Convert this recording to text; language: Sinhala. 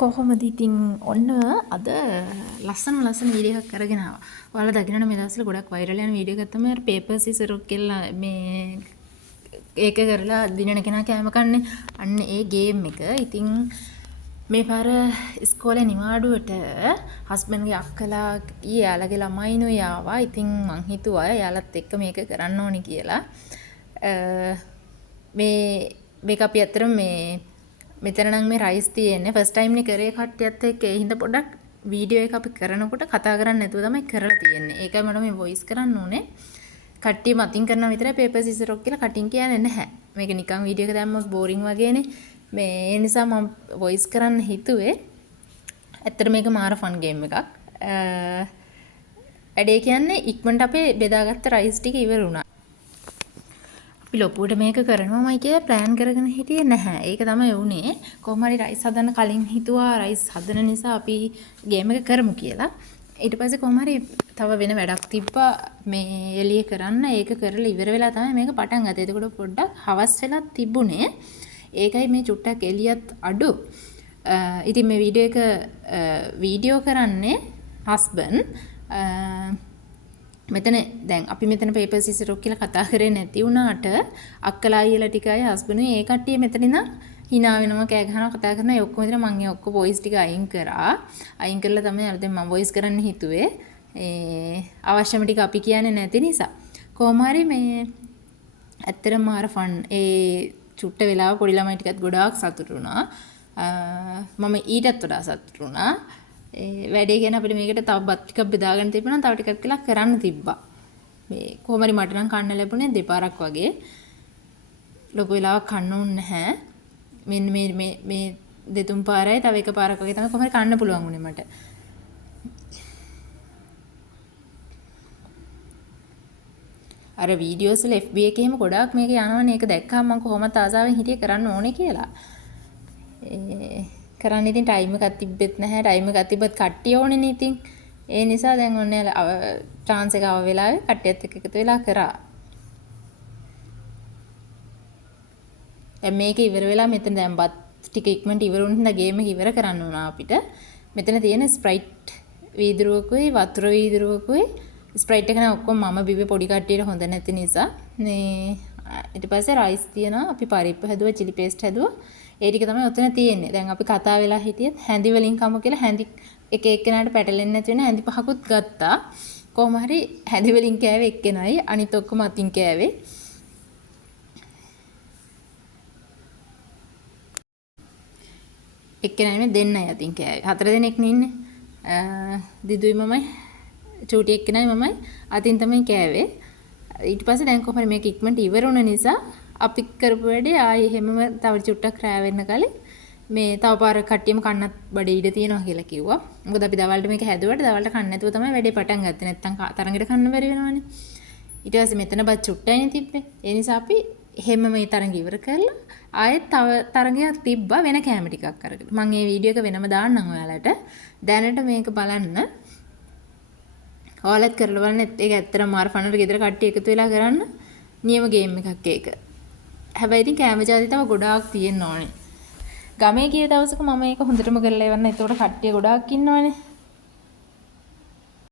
කොහොමද ඉතින් ඔන්න අද ලස්සන වීඩියෝ එකක් අරගෙන ආවා. ඔයාලා දකින්න මේ දවස්වල ගොඩක් වෛරල් යන වීඩියෝ එකක් තමයි අර පේපර් සිසර් කියලා මේ ඒක කරලා දිනන කෙනා කෑම කන්නේ. අන්න ඒ ගේම් එක. ඉතින් මේ පාර ඉස්කෝලේ නිවාඩුවට හස්බන්ඩ්ගේ අක්කලා යාළගේ ළමයිනුයි ආවා. ඉතින් මං හිතුවා යාළත් එක්ක මේක කරන්න ඕනි කියලා. මේක අපි අතර මෙතන නම් මේ රයිස් තියෙන්නේ ෆස්ට් ටයිම් නේ කරේ කට්ටියත් එක්ක ඒ හින්දා පොඩ්ඩක් වීඩියෝ එක අපි කරනකොට කතා කරන්නේ නැතුව තමයි කරලා තියෙන්නේ. ඒකයි මට මේ වොයිස් කරන්න ඕනේ. කට්ටිය මතින් කරනවා විතරයි පේපර් සිසර් රොක් කියලා කටින් කියන්නේ නැහැ. මේක නිකන් වීඩියෝ එක දැම්මොත් බෝරින් වගේනේ. මේ ඒ නිසා මම වොයිස් කරන්න හිතුවේ. ඇත්තට මේක මාර ෆන් ගේම් එකක්. වැඩේ කියන්නේ ඉක්මනට අපේ බෙදාගත්ත රයිස් ටික ඉවර වුණා. අපි ලොකුවට මේක කරනවාමයි කියලා ප්ලෑන් කරගෙන හිටියේ නැහැ. ඒක තමයි වුනේ. කොහොම හරි රයිස් හදන්න කලින් හිතුවා රයිස් හදන නිසා අපි ගේම් එක කරමු කියලා. ඊට පස්සේ කොහොම හරි තව වෙන වැඩක් තිබ්බා මේ එළිය කරන්න. ඒක කරලා ඉවර වෙලා තමයි මේක පටන් ගත්තේ. එතකොට පොඩ්ඩක් හවස් වෙලා තිබුණේ. ඒකයි මේ චුට්ටක් එළියත් අඩු. ඉතින් මේ වීඩියෝ කරන්නේ හස්බන්ඩ් මෙතන දැන් අපි මෙතන පේපර් සිසර් රොක් කියලා කතා කරේ නැති වුණාට අක්කලා අයියලා ටිකයි හස්බන්ඩ් ඒ කට්ටිය මෙතන ඉඳන් hina වෙනවා කෑ ගහනවා කතා කරනවා ඒ ඔක්කොම විතර මම ඒ ඔක්කොම වොයිස් ටික අයින් කරා. අයින් කරලා තමයි අර දැන් මම වොයිස් කරන්න හිතුවේ. අවශ්‍යම ටික අපි කියන්නේ නැති නිසා. කොහොම හරි මේ ඇත්තටම මාර ෆන් චුට්ට වෙලාව පොඩි ළමයි ටිකත් ගොඩාක් සතුටු වුණා. මම ඊටත් වඩා සතුටු වුණා. වැඩේ ගැන අපිට මේකට තව බත් ටිකක් බෙදාගන්න තිබුණා. තව ටිකක් කියලා කරන්න තිබ්බා. මේ කොහොම හරි මට නම් කන්න ලැබුණේ දෙපාරක් වගේ. ලොකු වෙලාවක් කන්න උන්නේ නැහැ. මෙන්න මේ දෙතුන් පාරයි තව එක පාරක් වගේ තමයි කොහොම හරි කන්න පුළුවන් උනේ මට. අර වීඩියෝස් වල FB එකේම ගොඩාක් මේක යනවනේ. ඒක දැක්කම මම කොහොමද ආසාවෙන් හිටියේ කරන්න ඕනේ කියලා. කරන්න ඉතින් ටයිම් එකක් තිබ්බෙත් නැහැ. ටයිම් එකක් තිබ්බත් කට්ටිය ඕනේනේ ඉතින්. ඒ නිසා දැන් ඔන්න chance එක ආව වෙලාවේ කට්ටියත් එක්ක එකතු වෙලා කරා. දැන් මේක ඉවර වෙලා මෙතන දැන් බත් ටික ඉක්මනට ඉවර වුණ හින්දා ගේම් එක ඉවර කරන්න උනා අපිට. මෙතන තියෙන ස්ප්‍රයිට් වීදුරුවකුයි වතුර වීදුරුවකුයි ස්ප්‍රයිට් එක නම් ඔක්කොම මම බිව්වේ පොඩි කට්ටියට හොඳ නැති නිසා. මේ ඊට පස්සේ රයිස් තියෙනවා. අපි පරිප්පු හැදුවා, chili paste හැදුවා. ඒ ටික තමයි ඔතන තියෙන්නේ. දැන් අපි කතා වෙලා හිටියත් හැඳි වලින් කමු කියලා හැඳි එක එක්කෙනාට පැටලෙන්නේ නැති වෙන හැඳි පහකුත් ගත්තා. කොහොම හරි හැඳි වලින් කෑවේ එක්කෙනයි අනිත් ඔක්කොම අතින් කෑවේ. එක්කෙනයි මේ දෙන්නයි අතින් කෑවේ. 4 දෙනෙක් ඉන්නේ. දිදුයි මමයි චූටි එක්කෙනයි මමයි අතින් තමයි කෑවේ. ඊට පස්සේ දැන් කොහොම හරි මේක ඉක්මනට ඉවර වුණ නිසා අපි කරපු වැඩේ ආයේ හැමම තව චුට්ටක් රෑ වෙන්න කලින් මේ තව පාර කට්ටියම කන්නත් බඩේ ඉඩ තියෙනවා කියලා කිව්වා. මොකද අපි දවල්ට මේක හැදුවට දවල්ට කන්න නැතුව තමයි වැඩේ පටන් ගත්තේ. නැත්තම් තරඟෙට කන්න බැරි වෙනවනේ. ඊට පස්සේ මෙතන බත් චුට්ටයිනේ තිබ්බේ. ඒ නිසා අපි හැම මේ තරඟ ඉවර කරලා ආයෙත් තව තරඟයක් තිබ්බා වෙන කැම ටිකක් අරගෙන. මම මේ වීඩියෝ එක වෙනම දාන්නම් ඔයාලට. දැනට මේක බලන්න. ඔයාලත් කරලා බලන්න. ඒක ඇත්තටම මාර ෆන්නට ගෙදර කට්ටිය එකතු වෙලා කරන්න නියම ගේම් එකක් ඒක. හැබැයි ඉතින් කැම ජාති තව ගොඩාක් තියෙන්න ඕනේ. ගමේ ගිය දවසක මම ඒක හොඳටම කරලා ඉවරන. ඒතකොට කට්ටිය ගොඩාක් ඉන්නවනේ.